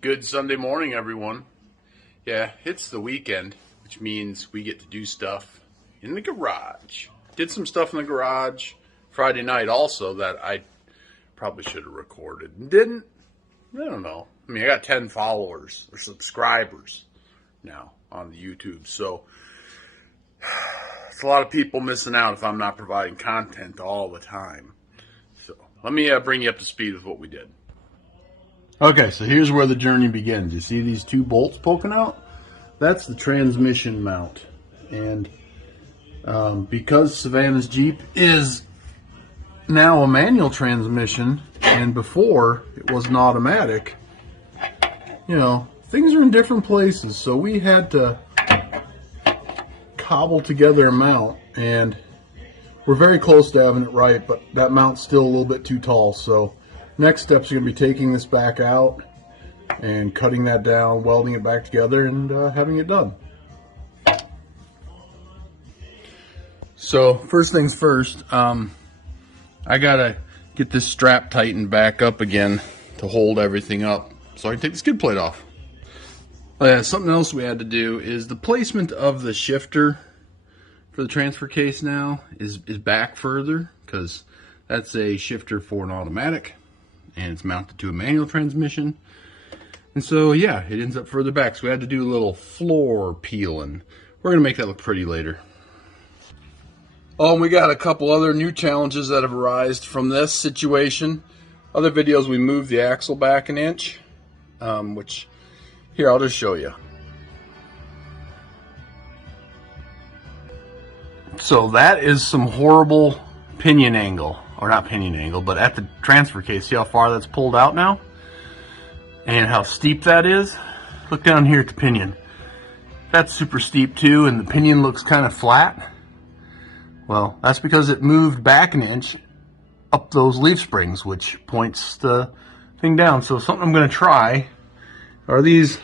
Good Sunday morning, everyone. Yeah, it's the weekend, which means we get to do stuff in the garage. Did some stuff in the garage Friday night also that I probably should have recorded and didn't. I don't know. I mean, I got 10 followers or subscribers now on the YouTube, so it's a lot of people missing out if I'm not providing content all the time. So let me bring you up to speed with what we did. Okay, so here's where the journey begins. You see these two bolts poking out? That's the transmission mount. And because Savannah's Jeep is now a manual transmission, and before it was an automatic, you know, things are in different places. So we had to cobble together a mount, and we're very close to having it right, but that mount's still a little bit too tall. So next steps are going to be taking this back out and cutting that down, welding it back together, and having it done. So first things first, I gotta get this strap tightened back up again to hold everything up so I can take the skid plate off. Something else we had to do is the placement of the shifter for the transfer case now is back further, because that's a shifter for an automatic and it's mounted to a manual transmission. And so, yeah, it ends up further back. So we had to do a little floor peeling. We're going to make that look pretty later. Oh, and we got a couple other new challenges that have arisen from this situation. Other videos, we moved the axle back an inch, which, here, I'll just show you. So that is some horrible pinion angle. Or not pinion angle, but at the transfer case. See how far that's pulled out now? And how steep that is? Look down here at the pinion. That's super steep too, and the pinion looks kind of flat. Well, that's because it moved back an inch up those leaf springs, which points the thing down. So something I'm going to try are these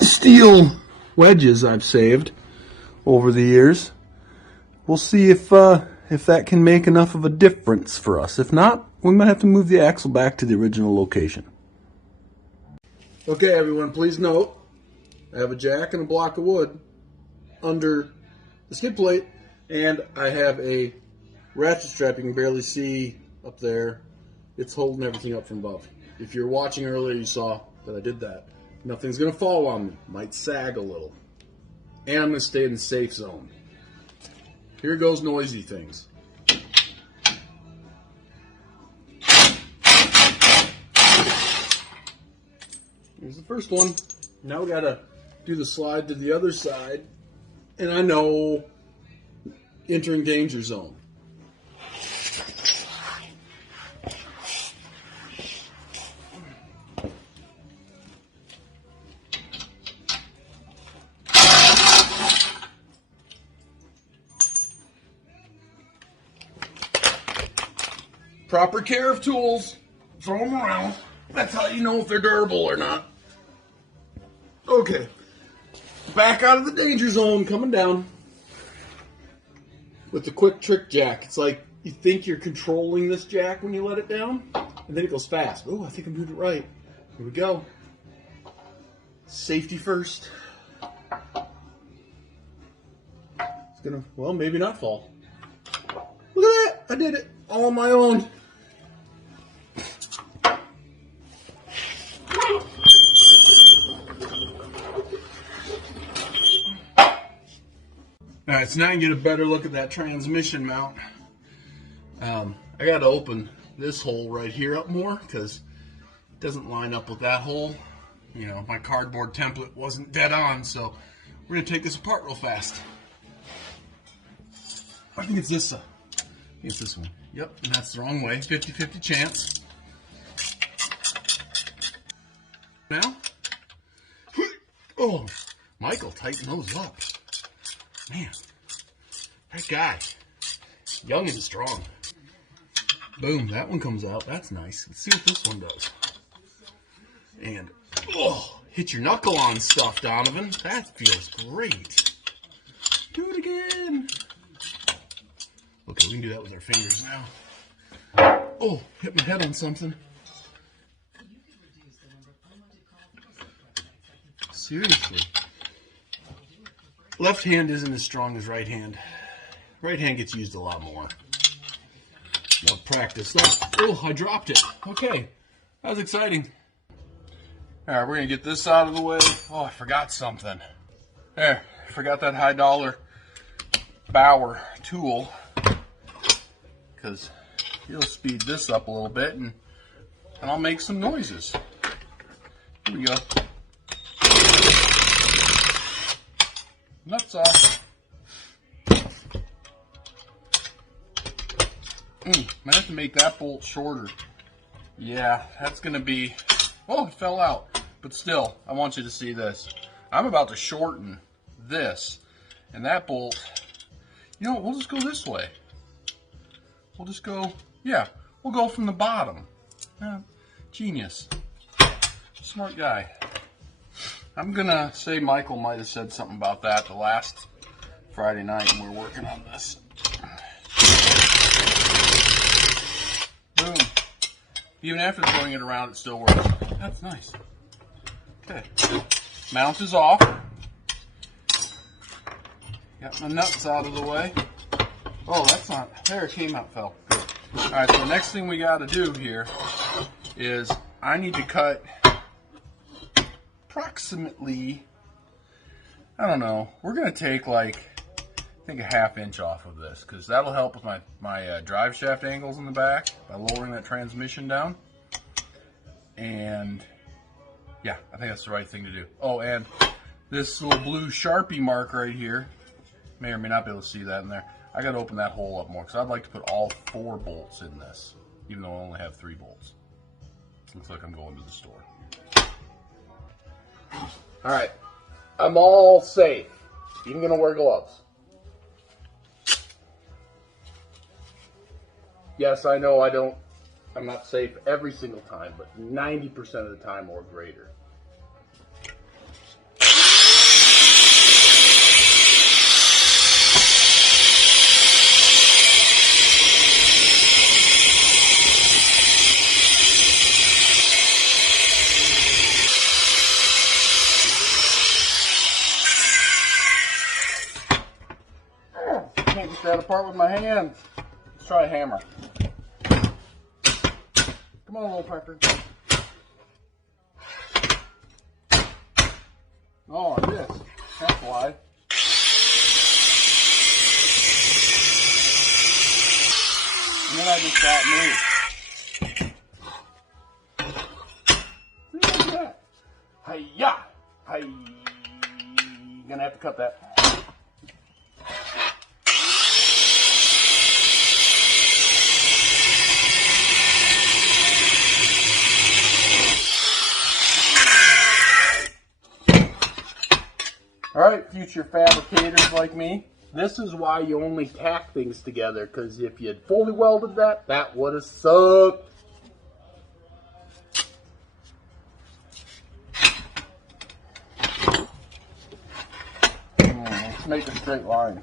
steel wedges I've saved over the years. We'll see if that can make enough of a difference for us. If not, we might have to move the axle back to the original location. Okay, everyone, please note, I have a jack and a block of wood under the skid plate, and I have a ratchet strap you can barely see up there. It's holding everything up from above. If you're watching earlier, you saw that I did that. Nothing's going to fall on me. Might sag a little. And I'm going to stay in the safe zone. Here goes noisy things. Here's the first one. Now we gotta do the slide to the other side. And I know, entering danger zone. Proper care of tools. Throw them around. That's how you know if they're durable or not. Okay. Back out of the danger zone, coming down. With the quick trick jack. It's like you think you're controlling this jack when you let it down, and then it goes fast. Oh, I think I'm doing it right. Here we go. Safety first. It's gonna, well, maybe not fall. Look at that! I did it all on my own. Alright, so now you get a better look at that transmission mount. I got to open this hole right here up more because it doesn't line up with that hole. You know, my cardboard template wasn't dead on, so we're going to take this apart real fast. I think it's this. I think it's this one. Yep, and that's the wrong way. 50-50 chance. Now, oh, Michael, tighten those up. Man, that guy, young and strong. Boom, that one comes out. That's nice. Let's see what this one does. And, oh, hit your knuckle on stuff, Donovan. That feels great. Do it again. Okay, we can do that with our fingers now. Oh, hit my head on something. Seriously. Left hand isn't as strong as right hand. Right hand gets used a lot more. No practice. Oh, I dropped it. Okay. That was exciting. All right, we're going to get this out of the way. Oh, I forgot something. There, I forgot that high dollar Bauer tool, because it'll speed this up a little bit and I'll make some noises. Here we go. Nuts off. Might have to make that bolt shorter. Yeah, that's going to be... Oh, it fell out. But still, I want you to see this. I'm about to shorten this. And that bolt... You know what? We'll just go this way. We'll just go... Yeah, we'll go from the bottom. Genius. Smart guy. I'm going to say Michael might have said something about that the last Friday night when we were working on this. Boom. Even after throwing it around, it still works. That's nice. Okay. Mount is off. Got my nuts out of the way. Oh, that's not... There, it came out, fell. Good. All right, so the next thing we got to do here is I need to cut approximately, I don't know, we're going to take like, I think a ½ inch off of this, because that'll help with my drive shaft angles in the back by lowering that transmission down. And yeah, I think that's the right thing to do. Oh, and this little blue Sharpie mark right here, may or may not be able to see that in there. I got to open that hole up more, because I'd like to put all 4 bolts in this, even though I only have 3 bolts. Looks like I'm going to the store. All right, I'm all safe. Even gonna wear gloves. Yes, I know I'm not safe every single time, but 90% of the time or greater. Can't get that apart with my hands. Let's try a hammer. Come on, little Parker. Oh, this. That's why. And then I just got moved. See, look at that. Hi-ya! Hi. Gonna have to cut that. Alright, future fabricators like me, this is why you only tack things together, because if you had fully welded that, that would have sucked. Let's make a straight line.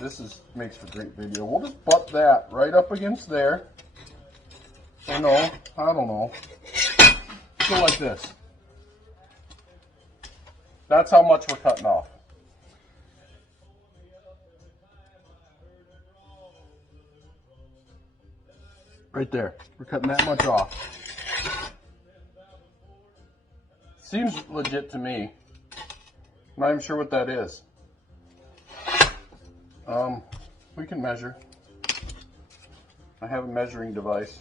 This makes for great video. We'll just butt that right up against there. Or no, I don't know. Go like this. That's how much we're cutting off. Right there. We're cutting that much off. Seems legit to me. I'm not even sure what that is. We can measure. I have a measuring device.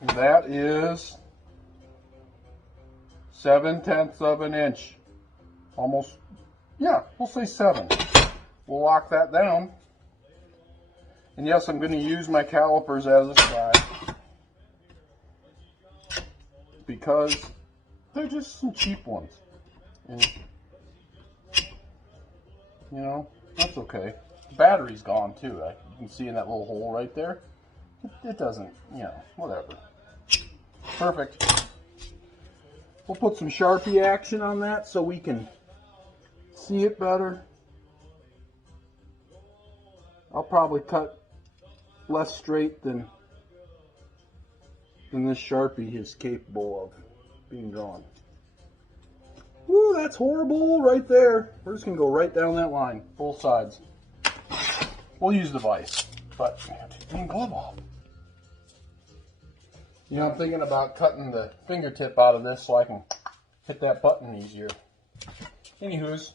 And that is 7/10 of an inch. Almost, yeah, we'll say 7. We'll lock that down. And yes, I'm going to use my calipers as a guide, because they're just some cheap ones. And, you know, that's okay. The battery's gone too. You can see in that little hole right there. It doesn't, you know, whatever. Perfect. We'll put some Sharpie action on that so we can see it better. I'll probably cut less straight than this Sharpie is capable of. being drawn. Woo, that's horrible right there. We're just gonna go right down that line, both sides. We'll use the vise, but I have to take the glove off. You know, I'm thinking about cutting the fingertip out of this so I can hit that button easier. Anywho's.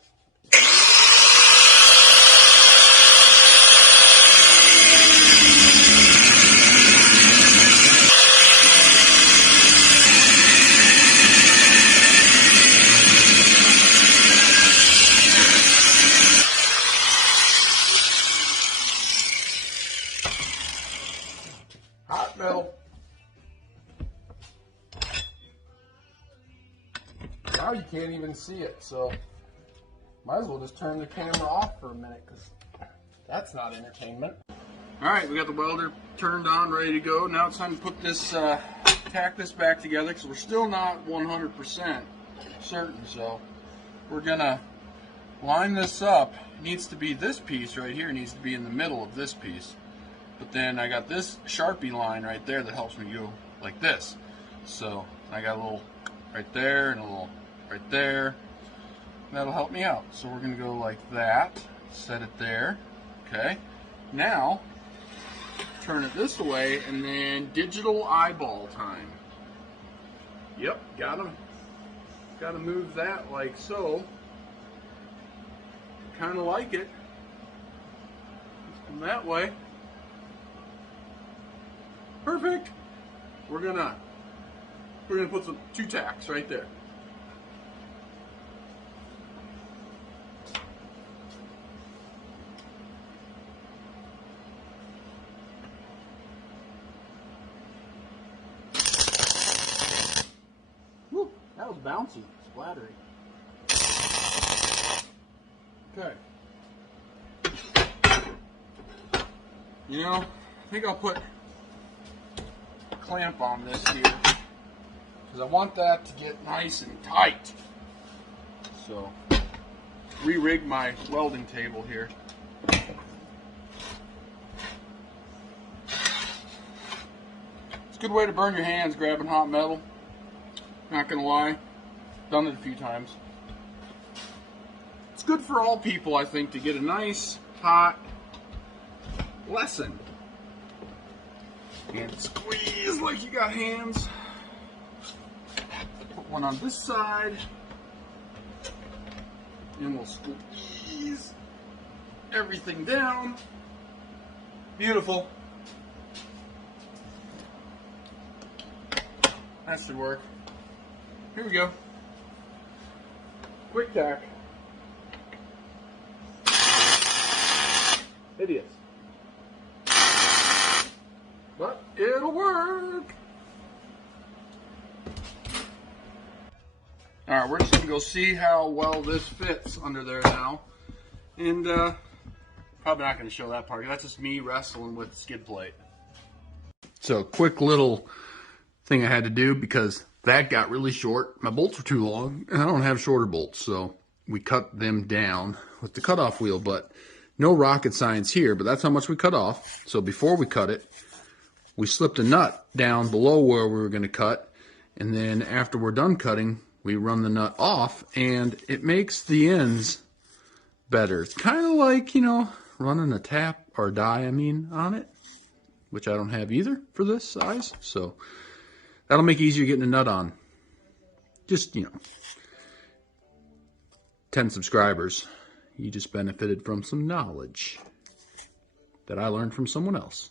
Hot metal. Now you can't even see it, so might as well just turn the camera off for a minute because that's not entertainment. Alright, we got the welder turned on, ready to go. Now it's time to put this, tack this back together because we're still not 100% certain. So we're gonna line this up. It needs to be this piece right here, needs to be in the middle of this piece. But then I got this Sharpie line right there that helps me go like this. So I got a little right there and a little right there. That'll help me out. So we're gonna go like that, set it there. Okay. Now turn it this way and then digital eyeball time. Yep, gotta move that like so. Kinda like it. Let's come that way. Perfect. We're gonna put some 2 tacks right there. Woo, that was bouncy, splattery. Okay. You know, I think I'll put clamp on this here because I want that to get nice and tight. So re-rig my welding table here. It's a good way to burn your hands grabbing hot metal. Not gonna lie, done it a few times. It's good for all people, I think, to get a nice hot lesson. And squeeze like you got hands. Put one on this side. And we'll squeeze everything down. Beautiful. That should work. Here we go. Quick tack. Hideous. But it'll work. Alright, we're just going to go see how well this fits under there now. And probably not going to show that part. That's just me wrestling with the skid plate. So quick little thing I had to do because that got really short. My bolts were too long and I don't have shorter bolts. So we cut them down with the cutoff wheel. But no rocket science here, but that's how much we cut off. So before we cut it, we slipped a nut down below where we were going to cut, and then after we're done cutting, we run the nut off, and it makes the ends better. It's kind of like, you know, running a tap or die, on it, which I don't have either for this size, so that'll make it easier getting a nut on. Just, 10 subscribers. You just benefited from some knowledge that I learned from someone else.